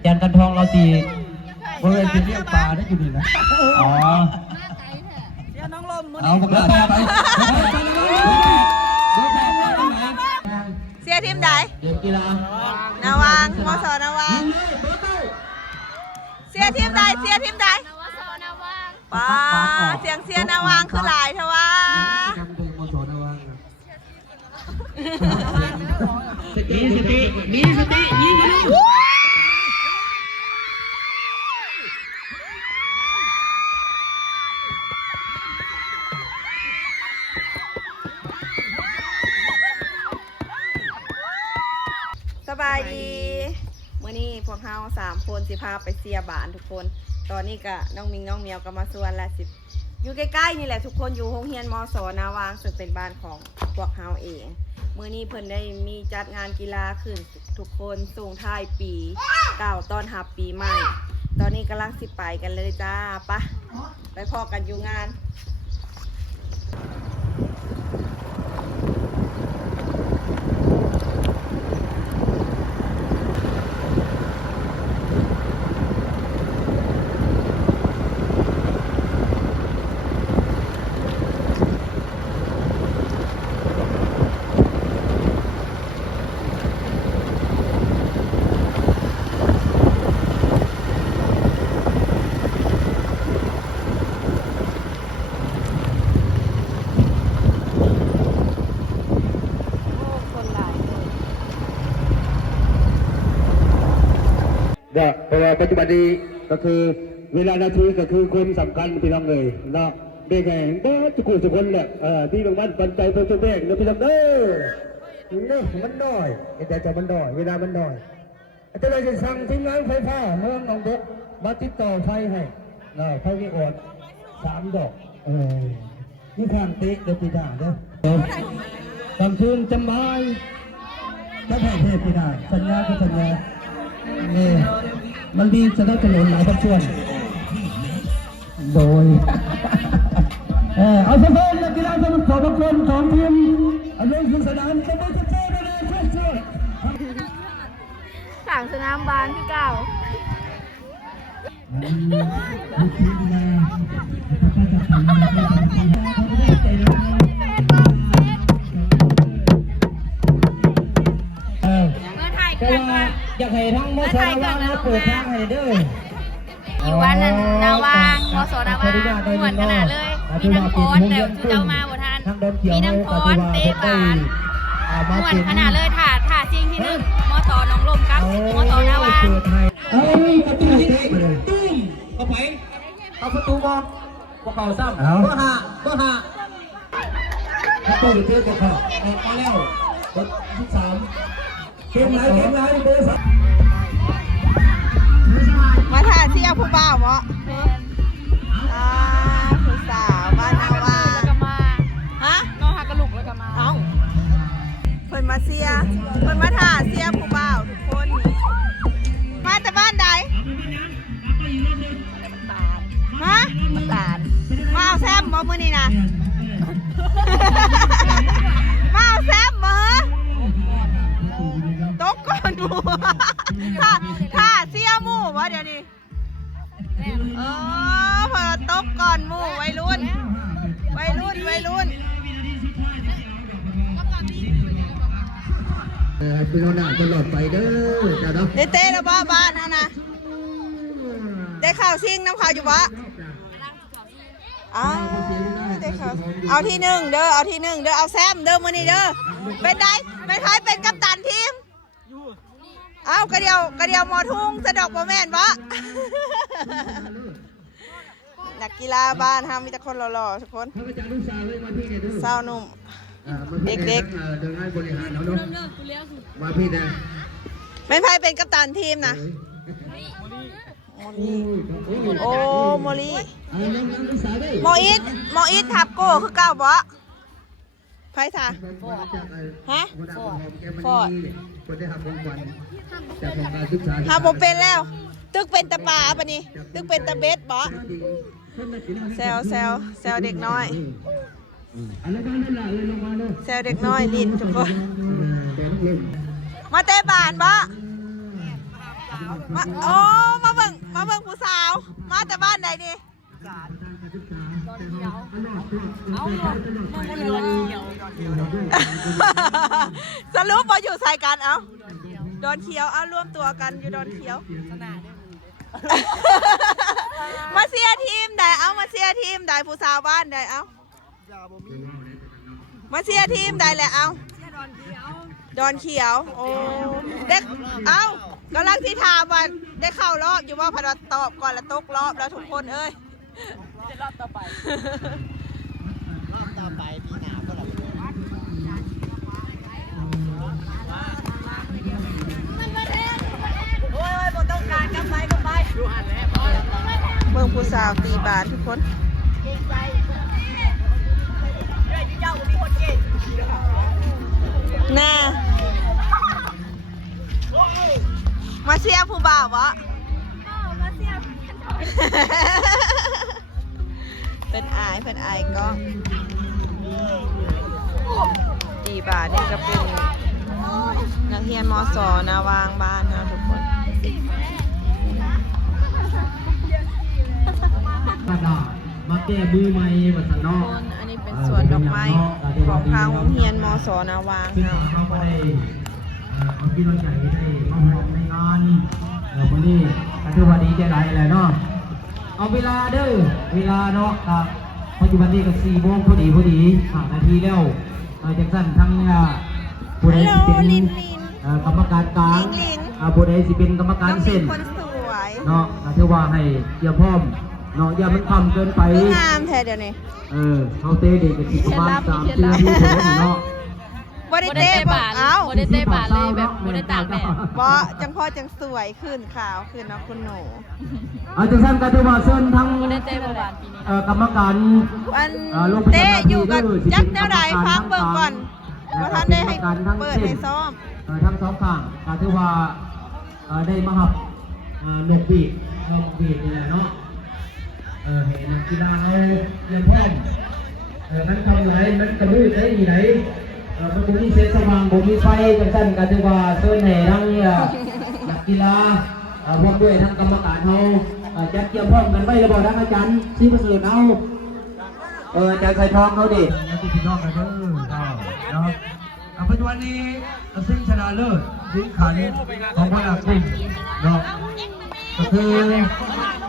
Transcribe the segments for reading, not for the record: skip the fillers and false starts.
อาจารย์กันทองเราตีบริเวณที่เรียกปลาได้อยู่นี่นะอ๋อเอาบังคับไปเสียทีมไหนเด็กกีฬาน าวางมสนาวางเสียทีมใดเสียทีมใดป้าเสียงเสียนาวางคือหลายเทว่ามีสติมีสติยิงเลยสบายดีเมื่อนี้พวกเรา3 คนสิพาไปเสียบานทุกคนตอนนี้ก็น้องมิงน้องเมียวก็มาส่วนแล้วสิอยู่ใกล้ๆนี่แหละทุกคนอยู่โรงเรียนมสนาวางซึ่งเป็นบ้านของพวกเราเองมื้อนี้เพิ่นได้มีจัดงานกีฬาขึ้นทุกคนส่งท้ายปีเก่าต้อนรับปีใหม่ตอนนี้กำลังสิไปกันเลยจ้าไปพอกันอยู่งานเพราะว่าปัจจุบันนี้ก็คือเวลานาทีก็คือคนสำคัญพี่น้องเลยเนาะเด็กไงก็ทุกคนแหละที่โรงพยาบาลปันใจเพื่อตัวเด็กนะพี่น้องเด้อเนี่ยมันน้อยแต่จะมันน้อยเวลามันน้อยอาจารย์จะสั่งทีมงานไฟฟ้าเมืองหนองบัวมาติดต่อไฟให้ไฟวิออด3 ดอกนี่ข้างเตะเดี๋ยวปีหน้าเด้อกลางคืนจำไว้ถ้าแพ้เทพปีหน้าสัญญาคือสัญญานี่มันมีจะได้ถนนหลายภาคส่วนโดยเอาสมบูรณ์นักกีฬาสมุทรสาคร2 ทีมอันนี้คือสนามสมุทรสาครนะช่วยสั่งสนามบานที่เก่าอยากให้ทั้งมสนาวางเปิดทางให้เด้ออยู่วันนั้นนาวางมสนาวางหวนขนาดเลยมีน้ำโค้ดเดี๋ยวเจ้ามาบทานมีน้ำโค้ดเตะบานหวนขนาดเลยถ่าจริงที่1มสน้องลมกับมสนาวางประตูตุ้มเอาไปเอาประตูบอกเข่าซ้ำก็หาประตูเตะตัวเข่าออกมาแล้วที่3เกมไหนเบอร์3มาถ่ายเที่ยวผู้บ่าวเหรอผู้สาวบ้านนาวาฮะน้องฮักกระลุกแล้วก็มาเพิ่นมาเสียเพิ่นมาถ่ายเสียผู้บ่าวทุกคนมาแต่บ้านใดฮะมาเอาแซมบ่มื้อนี้นะมาเอาแซมบ่ตกก่อนหมูถ้าเสียหมูวะเดี๋ยวนี้พอตกก่อนหมูวัยรุ่นพี่น้องหน้าตลอดไปเด้อจ้าเนาะได้เต้แล้วบ้านนะได้ข่าวซิ่งน้ำข่าวอยู่วะได้ข่าวเอาที่ 1เด้อเอาแซมเด้อมื้อนี้เด้อเป็นไดเป็นใครเป็นกัปตันทีมเอากระเดียวหมอทุ่งสะดอกบ่แม่นบ่นักกีฬาบ้านมีแต่คนหล่อๆทุกคนสาวหนุ่มเด็กมาพี่นะไม่ใครเป็นกัปตันทีมนะโอ้โมลี่หมออิททับโก้คือเก่าบ่ไพ่ท่าฮะฟอดฮาโบเป็นแล้วตึกเป็นตะปาปะนี่ตึกเป็นตะเบ็ดบ่แซวเด็กน้อยแซวเด็กน้อยลิ้นทุกคนมาเตะบานบ่ โอ้มาเบิ่งผู้สาวมาแต่บ้านใดนี่สรุปว่าอยู่ใส่กันเอ้าดอนเขียวเอารวมตัวกันอยู่ดอนเขียวมาเชียร์ทีมใดเอามาเชียร์ทีมใดผู้สาวบ้านใดเอามาเชียร์ทีมใดแหละเอาดอนเขียวโอ้เด็กเอากำลังที่ถามว่าได้เข้ารอบอยู่ว่าพอตอบก่อนแล้วตกรอบแล้วทุกคนเอ้ยรอบต่อไปปีหน้าก็หลับโอ้ยบนต้องการกำไปเมืองผู้สาวตีบาททุกคนน่ามาเชียร์ผู้บ่าววะเป็นอายก็ตีบาทนี่ก็เป็นนักเรียนมส.นาวางบ้านนะทุกคนมาแก้มือใหม่มาทางนอก อันนี้เป็นสวนดอกไม้ของทางโรงเรียนมส.นาวาง ซึ่ง เนาะ เราได้เอาพี่รถใหญ่ได้มาพบในงานวันนี้ก็ถือว่าดีใจหลายเลยเนาะเอาเวลาเด้อเวลาเนาะครับปัจจุบันนี้ก็4 โมงพอดี5 นาทีแล้วจังสั้นทั้งผู้ใดสิเป็นกรรมการกลางผู้ใดสิเป็นกรรมการเส้น คนสวย เนาะถือว่าให้เกี่ยวพร้อมเนาะอย่ามันทำเกินไป งามแท้เดี๋ยวนี้ เขาเตะเด็กกันประมาณ3 นาทีเนาะ บ่ได้เตะบ่เอ้า บ่ได้เตะบาทเลยแบบบ่ได้ตากแดด บ่จังพ่อจังสวยขึ้นขาวขึ้นเนาะคุณหนู จังสั้นก็ถือว่าเชิญทั้ง บ่ได้เตะบาทปีนี้ กรรมการ อันเตะอยู่กับจักแนวใดฟังเบิ่งก่อนว่าท่านได้ให้เปิดให้ซ้อม ทั้ง2 ข้างก็ถือว่าได้มาหับนกบีดนี่แหละเนาะเห็นกีฬาเอาเยี่ยมพร้อมมันทำไรมันกระมือได้ที่ไหนมันบ่มีเส้นสว่างบ่มีไฟจังซั่นก็ถือว่าเชิญให้ทั้งนักกีฬาพร้อมด้วยทั้งกรรมการเฮาจัดเกี่ยวพร้อมกันไว้แล้วบ่ทั้งอาจารย์ศรีประเสริฐเอาอาจารย์ไข่ทองเขาดิพี่น้องกันเด้อเนาะปัจจุบันนี้สิ่งชนะเลิศสิ่งขันของพระนาคุ้มเนาะก็คือ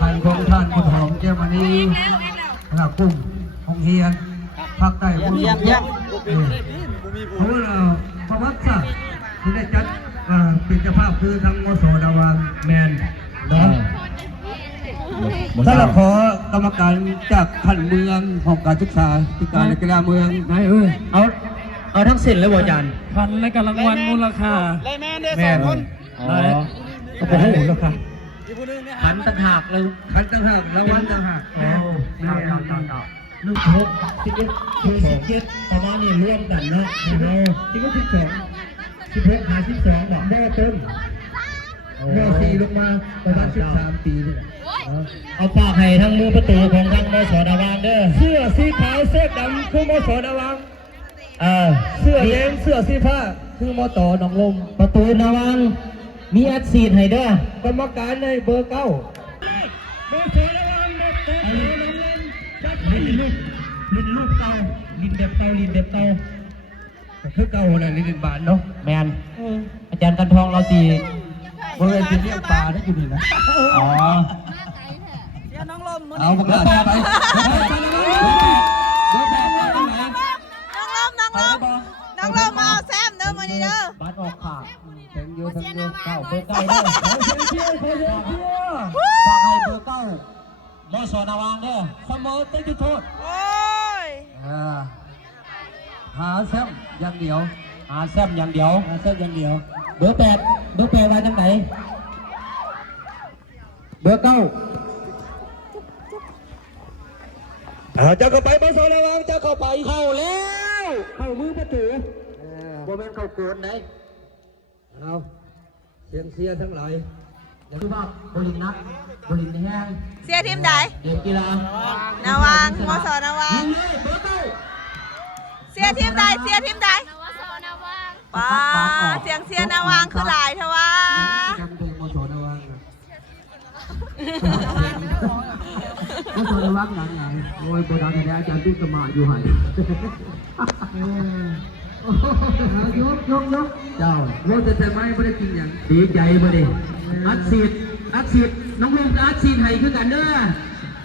ขันของท่านคุณหอมแก้วมณีพระนาคุ้มของเฮียนภาคใต้บุรีรัมย์เขาประวัติศาสตร์ที่ได้จัดเป็นเจ้าภาพคือทางมส.ดาวางแมนเนาะถ้าเราขอกรรมการจากขันเมืองของการศึกษาที่การกีฬาเมืองไหนเอาทั้งสิ้นเลยบ่อาจารย์พันและการรางวัลมูลค่าแม่ได้2 คนก็บอกให้มูลค่าขันต่างหากเลยขันต่างหากรางวัลต่างหากลูก6 11 17ประมาณนี้รวมกันเนาะที่ก็16 52แบบแม่เติมแม่4ลงมาประมาณ13 ปีนี่แหละเอาฝากให้ทั้งมือประตูของทางมส.ดาวางเด้อเสื้อสีขาวเสื้อดำคือมส.ดาวางเสื้อแดงเสื้อสีฟ้าคือมต.หนองลมประตูดาวางมีอัดซีดให้เด้อกรรมการในเบอร์ 9มส.ดาวางแบบเตะหนองลมจัดลินลูกเก่าลินแบบเก่าคือเก่าน่ะลินบานเนาะแมนอาจารย์กันทองเราสิบริเวณที่เลี้ยงปลาได้อยู่นี่นะเอาประกาศไปน้องลมมาเอาแซมเด้อมานี่เด้อ บัตรออกขาดแข่งเยอะทั้งเยอะเก้าเบอร์ 9เด้อฝากให้เบอร์ 9มส.ดาวางเด้อเสมอติดจุดโทษโอ้ยหาแซมอย่างเดียวเบอร์ 8ว่าจังไหนเบอร์ 9จะเข้าไปมส.ดาวางจะเข้าไปเข้าแล้วเข้ามือประตูโมเมนต์เข้าเกินไหนเอาเสียทั้งหลายอย่างที่ว่าบริณักบริณแห้ง เสียทีมใด เด็กกีฬาน าวางมส.นาวางเสียทีมใดป้าเสียงเสียนาวางคือหลายเทว่า มส.นาวาง ถ้าสอนวักหนังไหนโอ้ยโบราณแท้อาจารย์ตุ้สมาอยู่ไหนยกเจ้าโลดแต่ไม่ได้กินอย่างดีใจบ่ดิอัดฉีดน้องลุงอัดฉีดให้คือกันเด้อ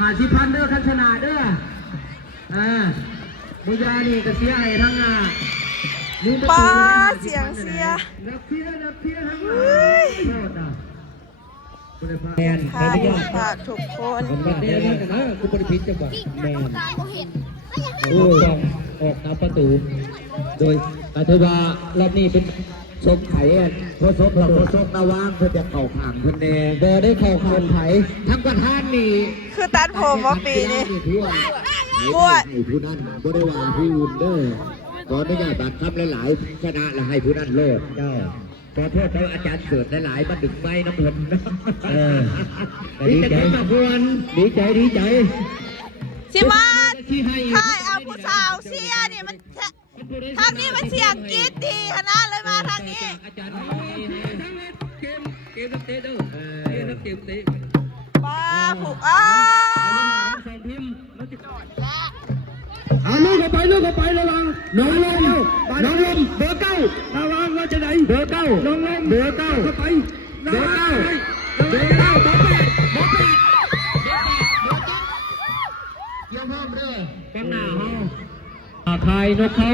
50,000เด้อคันชนะเด้อบุญญานี่ก็เสียให้ทั้งป้าเสียงเสีย นับเสียทั้งแมน พาฝากทุกคน วันนี้นะคุณบริพิตจะบอกแมนออกนับประตูโดยแต่เทว่ารอบนี้เป็นชกไข่เพราะชกเราเพราะชกนาวางเพื่อจะเข่าขังคนเองเดินได้เข่าขังไข่ทั้งประธานนี่ คือตัดผมว่าปีนี้ บวชให้ผู้นั้นก็ได้วางผู้อื่นเด้อก่อนที่จะตัดคำหลายๆชนะแล้วให้ผู้นั้นเลิกเจ้าขอโทษเขาอาจารย์เกิดหลายๆมาดึงไม้น้ำมันดีใจมากควรดีใจชิมาถ่ายเอาผู้สาวเสียนี่มันทางนี้มันเสียงกรี๊ดดีขนาดเลยมาทางนี้ป้าผูกลูกเข้าไประวังน้องลมเบอร์ 9ระวังว่าจะไหนเบอร์ 9น้องลมเบอร์ 9เข้าไปเบอร์ 9เบอร์ 8เยี่ยมห้องเด้อข้างหน้าห้องใครนกเขา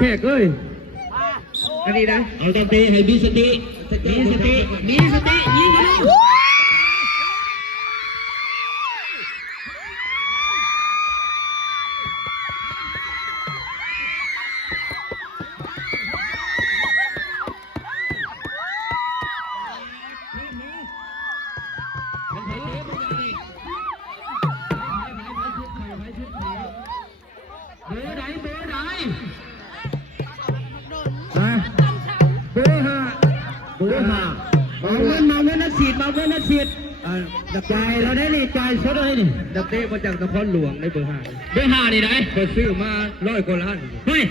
แขกเอ้ยอันนี้นะเอาตามตีให้มีสติยิงกันเลยเบอร์ไหนเบอร์ 5มาเงินนัดฉีดดับใจเราได้นี่ใจสดเลยนี่ดับเตะมาจากนครหลวงได้เบอร์ 5นี่ไหนก็ซื้อมา100 กว่าล้านเฮ้ย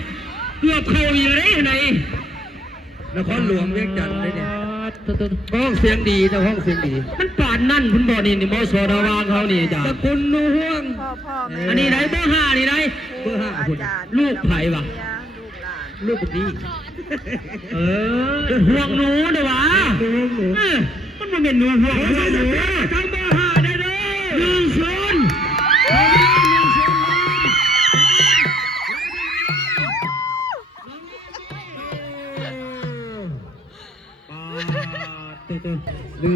เกือบเข้าอยู่ได้ไหนนครหลวงเวียงจันทร์ได้เนี่ยห้องเสียงดีแต่ห้องเสียงดีมันป่านนั่นคุณบอกนี่มอสดาวางเขานี่จ้ะคุณนูห่วงอันนี้ไหนเบอร์ 5นี่ไหนเบอร์ 5คุณลูกไผ่วะลูกดีห่วงหนูเด้อวะมันเป็นหนูห่วงหนูทำเบอร์ 5ได้เลยลืม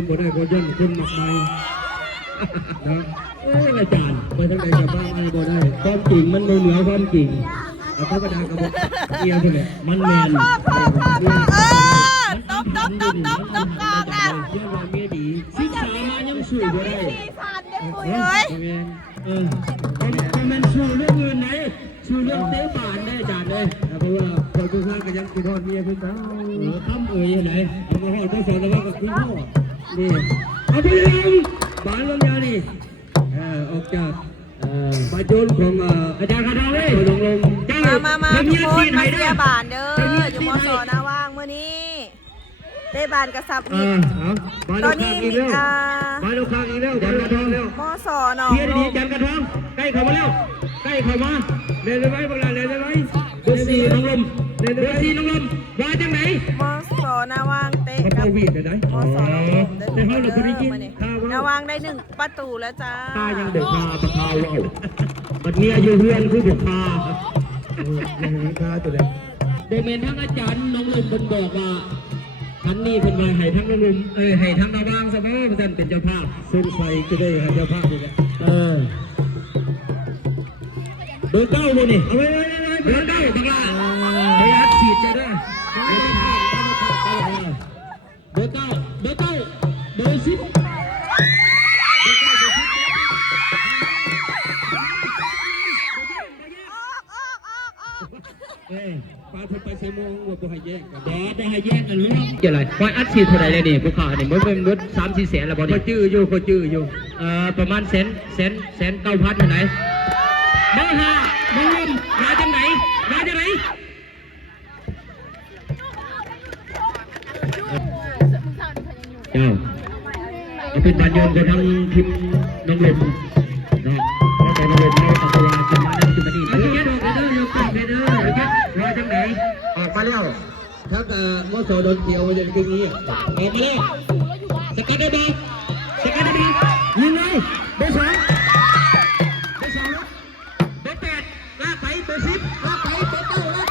บ่ได้ก็ย่นคนหนักไปนะอาจารย์ไปทางไหนกับบ้านอะไรบ่ได้ความจริงมันเหนือความจริงเอาธรรมดากับเกียร์ใช่ไหมมันแมนตบกองอ่ะเรื่องว่าเมียดีสิสามายังสู้บ่ได้มันสู้เรื่องเงินไหนสู้เรื่องเตะบานได้อาจารย์เลยเพราะว่าคนทุกท่านก็ยังคิดทอดเมียเพิ่งทำไหนเอามาให้ได้สอนแล้วก็คุยพ่อนี่เอาไปเลยบานลงยานี่ออกจากบาโจนของอาจารย์คาดาเว้ยลงมาทุกคนมาเสียบานเด้ออยู่มอสนาว่างมื้อนี้ได้บานกระซับมิดตอนนี้มีบานลูกค้างอีกแล้วบานกระทองแล้วมอสนเพียดีจันกระทองใกล้เข้ามาแล้วใกล้เข้ามาเล่นไว้บางเล่นไว้เบอร์ 4น้องลมเบอร์ 4น้องลมมาจากไหนมอสนาว่างเตะกับมอสนนาว่างได้1 ประตูแล้วจ้าตายังเดือดตาว่าวมันมีอายุเพื่อนคือบุกพาตัวเด็กโดยเมนทั้งอาจารย์น้องลมบนบอกว่าทันนี่เป็นมาให้ทั้งน้องลมให้ทั้งนาว่างซะบ่ท่านเป็นเจ้าภาพเส้นไฟก็ได้เจ้าภาพเลยเบอร์ 9เลยนี่เอาไว้เบอร์ 9บังลาไปอัดฉีดจะได้เบอร์ 9เบอร์ 10ปลาเธอไปเซมงว่าจะให้แยกกันแดดจะให้แยกกันรู้ไหม เกี่ยวอะไรปล่อยอัดฉีดเท่าไหร่เลยนี่พวกเขาเนี่ยมันเป็นรถ3-4 แสนแล้วบอลนี่จื้ออยู่ประมาณแสน9,000เท่าไหร่เบอร์ห้าเบอร์1มาจากไหนเจ้าเอาเป็นบานยนต์กับทั้งทีมน้องลมเนาะแล้วแต่น้องลมเราตัดตัวจะมาได้จุดนี้เดี๋ยวออกไปเด้อมาจากไหนออกมาแล้วถ้ามอสโดนเกี่ยวอย่างนี้ออกมาแล้วสกัดได้ดียิงเลยเบอร์ 2เบอร์ 8ลากไปเบอร์ 10ลากไปเบอร์ 9ลาก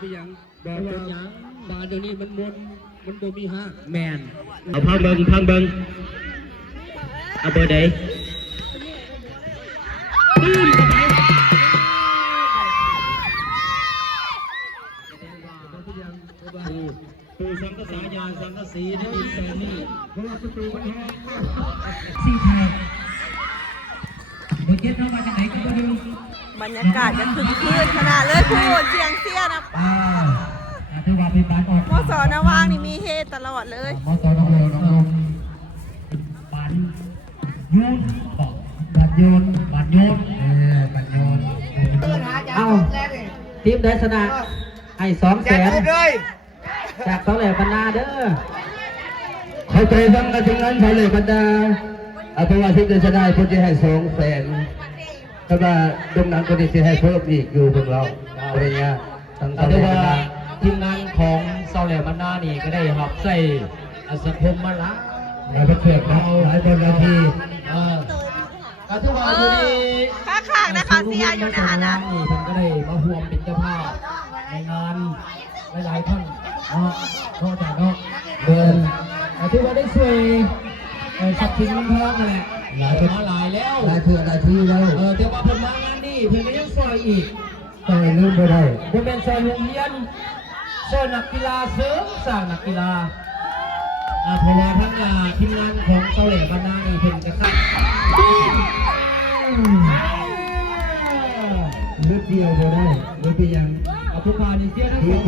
ไปยังบอกเป็นยังบาเดี๋ยวนี้มันบ่มีห้าแมนเอาพังเบิงเอาเบอร์ใดปื้มเข้าไปคือสังกษายานสังกสีนี่แต่นี่เพราะว่าประตูมันสี่ไทยเมื่อกี้เรามาจากไหนกันก็ดูบรรยากาศจะคึกคืนขนาดเลยพูดเสียงเสียนะถือว่าเป็นบ้านออก มสนว่างนี่มีเฮตลอดเลยมสน้องลงปันยูนบอกบันโยนเอาทีมได้ชนะให้200,000จาก2แหล่บรรณาเด้อเข้าใจทั้งกันทั้งนั้นเขาเลยบรรดาเพราะว่าที่จะได้คนที่ให้200,000ถ้าว่าตรงนั้นคนที่จะให้เพิ่มอีกอยู่พวกเราอะไรเงี้ยแต่ว่าทีมงานของเซาแหล่บรรณานี่ก็ได้รับใส่สังคมมาละหลายประเทศหลายคนหลายที่ก็ถือว่าอยู่ดีข้างๆนะคะเสียอยู่นะนะนี่เพิ่นก็ได้มาร่วมเป็นเจ้าภาพในงานหลายๆท่านนอกจากถือว่าได้ช่วยสับสินน้ำทองนั่นแหละหลายแล้วหลายเถื่อหลายที่แล้วแต่ว่าเพิ่นมางานนี้เพิ่นก็ยังซอยอีกต้องลืมไม่ได้บ่แม่นซอยโรงเรียนซอยนักกีฬาเสริมสร้างนักกีฬาเพราะว่าทั้งทีมงานของเซาแหล่บรรณานี่เพิ่นก็ครับเลือดเดียวบ่ได้เลือดเพียงผู้พานิเซียทั้งสอง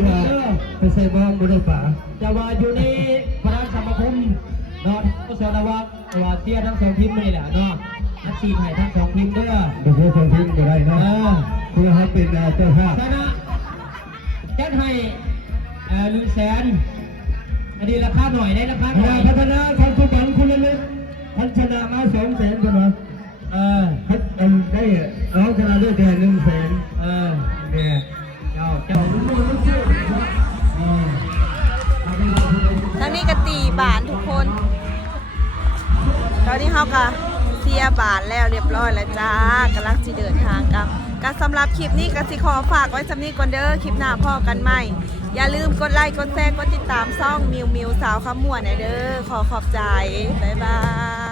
ไปใส่บ้องบนฝาจะว่าอยู่ในพระสมาคมเนาะก็สอนว่าเซียทั้ง2ทีมนี่แหละเนาะนักตีไทยทั้ง2ทีมเด้อเดี๋ยว2ทีมก็ได้เนาะเพื่อให้เป็นเจ้าภาพชนะจัดให้100,000อันนี้ราคาหน่อยได้ราคาหน่อยพัฒนาของฟุตบอลคุณเล็กพัฒนามา200,000กันเหรอได้เอาชนะด้วยแค่100,000เนี่ยเจ้าทั้งนี้ก็ตีบานทุกคนตอนนี้เขาก็เสียบานแล้วเรียบร้อยแล้วจ้ากำลังจะเดินทางกันก็สำหรับคลิปนี้ก็สิขอฝากไว้สำนี้ก่อนเด้อคลิปหน้าพ่อกันใหม่อย่าลืมกดไลค์กดแชร์กดติดตามช่องมิวสาวขมวดหน่อยเด้อขอบใจบ๊ายบาย